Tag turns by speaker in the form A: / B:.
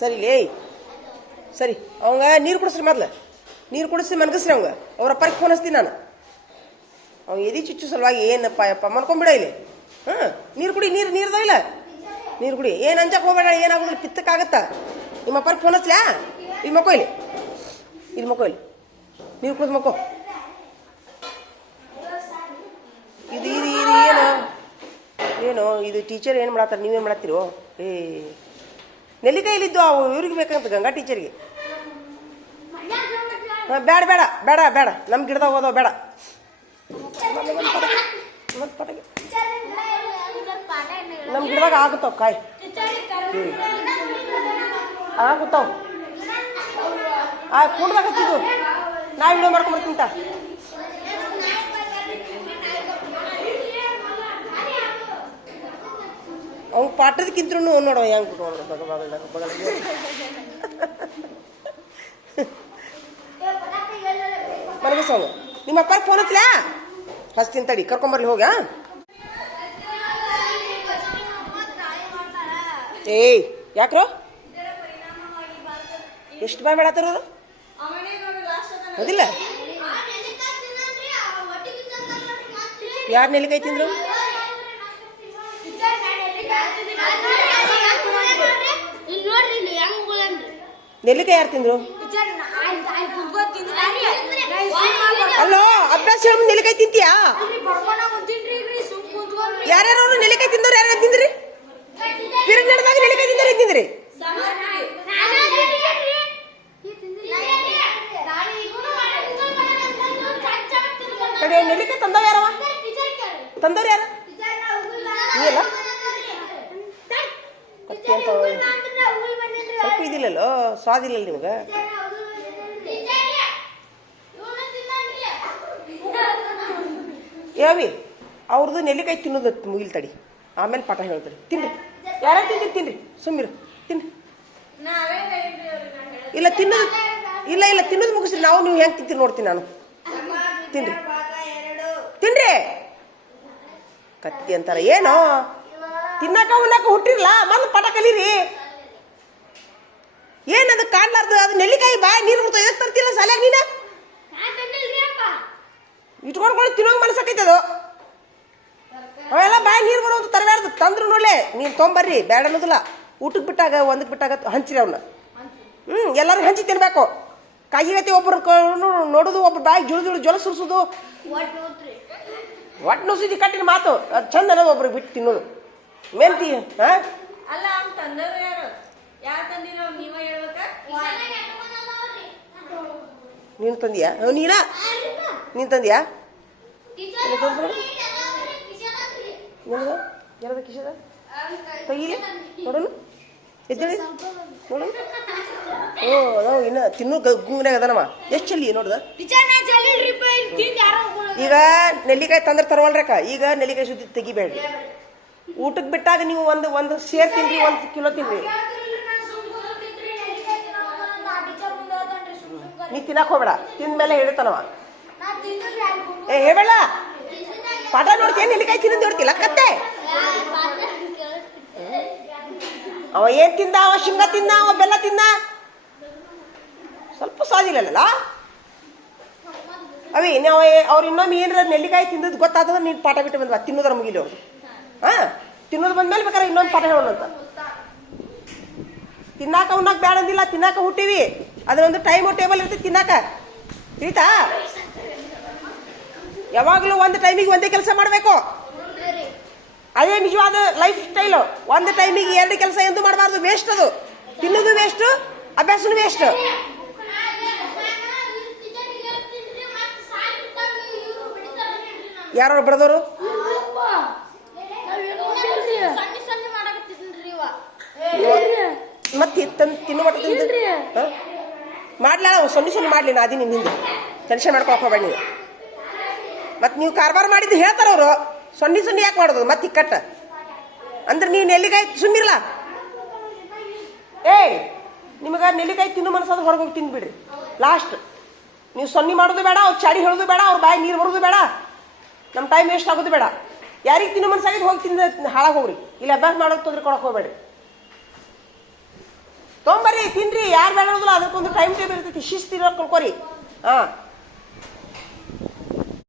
A: ಸರಿ ಲೇ ಸರಿ, ಅವಂಗ ನೀರು ಕುಡಿಸ್ರಿ ಮೊದ್ಲು. ನೀರು ಕುಡಿಸಿ ಮನ್ಗಸ್ರಿ ಅವಂಗ. ಅವ್ರ ಅಪ್ಪರಿಗೆ ಫೋನ್ ಹಚ್ತೀನಿ ನಾನು. ಅವ ಎದಿ ಚುಚ್ಚು ಸಲುವಾಗಿ, ಏನಪ್ಪ, ಯಪ್ಪ ಮನ್ಕೊಂಬಿಡ ಇಲ್ಲಿ. ಹಾಂ, ನೀರು ಕುಡಿ, ನೀರು ನೀರ್ದಾವ ಇಲ್ಲ? ನೀರು ಕುಡಿ. ಏನು ಅಂಜಕ್ಕೆ ಹೋಗ್ಬೇಡ, ಏನಾಗೋದಿಲ್ಲ, ಪಿತ್ತಕ್ಕಾಗತ್ತ? ನಿಮ್ಮ ಅಪ್ಪರಿಗೆ ಫೋನ್ ಹಚ್ಲಾ? ಇಲ್ಲಿ ಮಕ್ಕೋ ಇಲ್ಲಿ. ಇಲ್ಲಿ ಮಕ್ಕೋ ಇಲ್ಲಿ. ನೀರು ಕುಡಿದು ಮಕ್ಕೋ ಇದು ಇದು ಇದು, ಏನು? ಏನು, ಇದು ಟೀಚರ್ ಏನು ಮಾಡತ್ತಾರೆ? ನೀವೇನು ಮಾಡತ್ತೀರೋ? ಏ ನೆಲ್ಲಿಕಾಯಲ್ಲಿದ್ದು ಅವು ಇವ್ರಿಗೆ ಬೇಕಂತ ಗಂಗಾ ಟೀಚರ್ಗೆ ಹಾಂ ಬೇಡ ಬೇಡ ಬೇಡ ಬೇಡ ನಮ್ಮ ಗಿಡದಾಗ ಹೋದವು ಬೇಡ. ನಮ್ಮ ಗಿಡದಾಗ ಆಗುತ್ತವ ಕಾಯಿ. ಆಗುತ್ತವ. ಆ, ಕೂಡ್ದಾಗ ಹಚ್ಚಿದ್ದು ನಾ ವಿಡಿಯೋ ಮಾಡ್ಕೊಂಬರ್ತೀನಿ ಅವ್ನು ಪಾಠದಕ್ಕಿಂತರೂ ನೋಡೋ, ಹೆಂಗೆ ಬಿಟ್ಟು ಬಗ ನಿಮ್ಮ ಅಪ್ಪ ಫೋನ್ ಹಚ್ಲಾ? ಹಚ್ತೀನಿ ತಡಿ ಕರ್ಕೊಂಬರ್ಲಿ ಹೋಗ ಏಯ್, ಯಾಕ್ರೋ? ಎಷ್ಟು ಬಾಯ್ ಮಾಡತ್ತಾರ ಅವರು ಹೌದಿಲ್ಲ ಯಾರು ನೆಲ್ಲಿಕಾಯಿ ತಿಂದ್ರು
B: ಇಲ್ಲಿ ನೋಡ್ರಿ ಇಲ್ಲಿ ಹೆಂಗ್ ಉಗುಳನ್ರಿ.
A: ನೆಲ್ಲಿಕಾಯಿ ಯಾರು ತಿಂದ್ರು. ಅಲ್ಲೋ ಅಭ್ಯಾಸ ಹೇಳ ನೆಲ್ಲಿಕಾಯಿ ತಿಂತೀಯಾ. ಯಾರ್ಯಾರು ನೆಲ್ಲಿಕಾಯಿ ತಿಂದವ್ರು ಯಾರ್ಯಾರು ತಿಂದ್ರಿ ಪಿರಿಯಡ್ ನಡೆದಾಗ ನೆಲ್ಲಿಕಾಯಿ ತಿಂದವ್ರು ತಿಂದ್ರಿ ನೆಲ್ಲಿಕಾಯಿ ತಂದವ ಯಾರವ. ತಂದವ್ರು ಯಾರು
B: ಟೀಚರ್, ಟೀಚರ್,
A: ಅಂತ. ಸ್ವಲ್ಪ ಇದಿಲ್ಲಲ್ಲೋ? ಸ್ವಾದಿಲ್ಲ ನಿಮ್ಗೆ. ಯಾವಿ ಅವ್ರದ್ದು ನೆಲ್ಲಿಕಾಯಿ ತಿನ್ನೋದು ಮುಗಿಲ್ ತಡಿ. ಆಮೇಲೆ ಪಾಠ ಹೇಳ್ತಾರೆ ತಿನ್ರಿ. ಯಾರ ತಿಂದ್ರಿ ತಿನ್ರಿ. ಸುಮ್ಮಿರು. ತಿನ್ರಿ. ಇಲ್ಲ ತಿನ್ನೋದು ಇಲ್ಲ ಇಲ್ಲ ತಿನ್ನೋದು ಮುಗಿಸ್ರಿ. ನಾವು ನೀವು ಹೆಂಗೆ ತಿಂತೀರಿ ನೋಡ್ತೀನಿ ನಾನು. ತಿನ್ರಿ. ತಿನ್ರಿ. ಕತ್ತಿ ಅಂತಾರ. ಏನೋ? ತಿನ್ನಕ ಉಣ್ಣಾಕ ಹುಟ್ಟಿರ್ಲ ಮೊದ್ಲು ಪಟ ಕಲೀರಿ. ಏನದು ಕಾಣ್ಲಾರ್ದು? ಅದು ನೆಲ್ಲಿಕಾಯಿ ಬಾ ನೀರು ಮುತ್ತ ಎದಕ್ಕೆ ತರ್ತಿಲ್ಲ ಸಾಲ್ಯಾಗ ನೀನು. ಇಟ್ಕೊಂಡ್ಕೊಂಡು ತಿನ್ನೋ ಮನಸ್ಸಾಕೈತೆ ಅದು ಅವೆಲ್ಲ ಬಾಯಿ ನೀರು ಬರೋದು ತರಬಾರ್ದು ತಂದ್ರು ನೋಡ್ಲೆ ನೀನು ತೊಂಬರ್ರಿ ಬೇಡ ಅನ್ನೋದಿಲ್ಲ. ಊಟಕ್ಕೆ ಬಿಟ್ಟಾಗ ಒಂದಕ್ಕೆ ಬಿಟ್ಟಾಗ ಹಂಚಿರಿ ಅವನ್ನ ಹ್ಞೂ ಎಲ್ಲರೂ ಹಂಚಿ ತಿನ್ಬೇಕು. ಕಾಯಿಗತಿ ಒಬ್ಬರು ನೋಡೋದು ಒಬ್ರು ಬಾಯಿ ಜುಳು ಜುಳು ಜೊಲ ಸುರಿಸೋದು. ಒಟ್ಟು ನುಸಿದಿ ಕಟ್ಟಿನ ಮಾತು. ಅದು ಚಂದ ಅನ್ನೋದು ಒಬ್ರಿಗೆ ಬಿಟ್ಟು ತಿನ್ನೋದು. ಮೆಂತಿ ಹಾಂ?
C: ಅಲ್ಲ ಅವ್ನ್ ತಂದವ್ರು ಯಾರು? ಯಾರು ತಂದಿರೋ ನೀವ ಹೇಳ್ಬೇಕಾ?
B: ಶಾಲೆಗೆ ಎಷ್ಟ್ ಮಂದಿ
A: ನೀನು ತಂದಿಯಾ? ಹ್ಞೂ ನೀನಾ. ನೀನು ತಂದಿಯಾ? ಯಾರದ ಕಿಶದ ತೆಗೀಲಿ ನೋಡೋಣ. ಎದ್ದೇಳಿ. ನೋಡೋಣ. ಓ ನೋ ಇನ್ನು ತಿನ್ನು ಎಷ್ಟು ಚಲ್ಲಿ ನೋಡ್ದ?
B: ಟೀಚರ್ ನಾ ಚೆಲ್ಲಿಲ್ರಿಪ್ಪ, ಇಲ್ಲಿ ತಿಂದ್ ಯಾರೋ ಒಬ್ರು-
A: ಈಗ ನೆಲ್ಲಿಕಾಯಿ ತಂದ್ರೆ ತರವಲ್ರಕ್ಕ. ಈಗ ನೆಲ್ಲಿಕಾಯಿ ಸುದ್ದಿ ತೆಗಿಬೇಡ್ರಿ. ಊಟಕ್ಕೆ ಬಿಟ್ಟಾಗ ನೀವು ಒಂದು ಒಂದು ಶೇರ್ ತಿನ್ರಿ ಒಂದು ಕಿಲೋ ತಿನ್ರಿ
B: ನಾ ಸುಮ್ ಕೂತಿದ್ರಿ, ನೆಲ್ಲಿಕಾಯಿ ತಿನ್ನೋದು ಅಂತ ಆ ಟೀಚರ್ ಮುಂದೆ ಹೇಳ್ತಾನ್ರಿ, ಸುಮ್ ಸುಮ್ ಕರೆ.
A: ನೀ ತಿನ್ನಕ್ ಹೋಗ್ಬೇಡ. ತಿಂದ ಮೇಲೆ ಹೇಳ್ತಾನವ ಏ ಹೇಬೇಡ ಪಾಠ ನೋಡ್ತೀನಿ ನೆಲ್ಲಿಕಾಯಿ ತಿನ್ನೋದು ನೋಡ್ತಿಲ್ಲ ಕತ್ತೆ. ಅವ ಏನ್ ತಿಂದ? ಅವ ಶೇಂಗ ತಿಂದ ಅವ ಬೆಲ್ಲ ತಿಂದ? ಸ್ವಲ್ಪ ಸಾಧಿಲ್ಲಲ್ಲ ಅವೇ ನಾವು ಅವ್ರು ಇನ್ನೊಮ್ಮೆ ಏನಾರ ನೆಲ್ಲಿಕಾಯಿ ತಿಂದದ್ದು ಗೊತ್ತಾದ್ರೆ ನೀನು ಪಾಠ ಬಿಟ್ಟು ಬಂದ್ವಾ ತಿನ್ನೋದ್ರ ಮುಗಿಲಿ ಅವ್ರು. ಹಾ? ತಿನ್ನೋದು ಬಂದ್ಮೇಲೆ ಬೇಕಾದ್ರೆ ಇನ್ನೊಂದು ಪಾಠ ಹೇಳೋಣ ಅಂತ. ತಿನ್ನಾಕ ಉಣ್ಣಾಕ ಬೇಡ ಅಂದಿಲ್ಲ, ತಿನ್ನಾಕ ಹುಟ್ಟಿವಿ. ಅದರೊಂದು ಟೈಮ್ ಟೇಬಲ್ ಇರ್ತೈತಿ ತಿನ್ನಾಕ. ತಿಳಿತಾ ಯಾವಾಗಲೂ ಒಂದು ಟೈಮಿಗೆ ಒಂದೇ ಕೆಲಸ ಮಾಡಬೇಕು. ಅದೇ ನಿಜವಾದ ಲೈಫ್ ಸ್ಟೈಲು ಒಂದು ಟೈಮಿಗೆ ಎರಡು ಕೆಲಸ ಎಂದು ಮಾಡಬಾರ್ದು ವೇಸ್ಟ್ ಅದು. ತಿನ್ನೋದು ವೇಸ್ಟ್ ಅಭ್ಯಾಸನೂ ವೇಸ್ಟ್ ಯಾರು ಬಡದವರು? ಮತ್ತೆ ತಂದು ತಿನ್ನು ಮಟ್ಟ ತಿಂದು ಮಾಡ್ಲ? ಸೊನ್ನೆ ಸೊನ್ನೆ ಮಾಡ್ಲಿ ನಾ ಅದೀನಿ ನಿಂದು. ಟೆನ್ಷನ್ ಮಾಡ್ಕೊಳಕ್ ಹೋಗ್ಬೇಡ ನೀವು ಮತ್ತೆ ನೀವು ಕಾರ್ಬಾರ್ ಮಾಡಿದ್ದು ಹೇಳ್ತಾರೆ ಅವರು. ಸೊನ್ನೆ ಸೊನ್ನೆ ಯಾಕೆ ಮಾಡೋದು? ಮತ್ತೆ ಇಕ್ಕಟ್ಟ. ಅಂದ್ರೆ ನೀವು ನೆಲ್ಲಿಕಾಯಿ ಸುಮ್ಮಿರಲ್ಲ ಏಯ್ ನಿಮಗೆ ನೆಲ್ಲಿಕಾಯಿ ತಿನ್ನು ಮನಸ್ಸಾದ್ರೆ ಹೊರಗೆ ಹೋಗಿ ತಿಂದ್ಬಿಡ್ರಿ ಲಾಸ್ಟ್ ನೀವು ಸೊನ್ನೆ ಮಾಡೋದು ಬೇಡ ಅವ್ರು ಚಾಡಿ ಹೇಳೋದು ಬೇಡ ಅವ್ರ ಬಾಯಿ ನೀರು ಬರೋದು ಬೇಡ. ನಮ್ಮ ಟೈಮ್ ವೇಸ್ಟ್ ಆಗೋದು ಬೇಡ. ಯಾರಿಗೆ ತಿನ್ನು ಮನಸ್ಸಾಗಿದ್ದು ಹೋಗಿ ತಿಂದ ಹಾಳಾಗಿ ಹೋಗ್ರಿ. ಇಲ್ಲಿ ಅಭ್ಯಾಸ ಮಾಡೋದು ತೊಂದ್ರೆ ಕೊಡಕ್ಕೆ ಹೋಗ್ಬೇಡ್ರಿ. ತೊಗೊಂಬರ್ರಿ ತಿನ್ರಿ ಯಾರು ಬೇಡ ಅದಕ್ಕೊಂದು ಟೈಮ್ ಟೇಬಲ್ ಇರ್ತೈತಿ ಶಿಸ್ತಿರೋ ಕಲ್ಕೋರಿ. ಹಾಂ.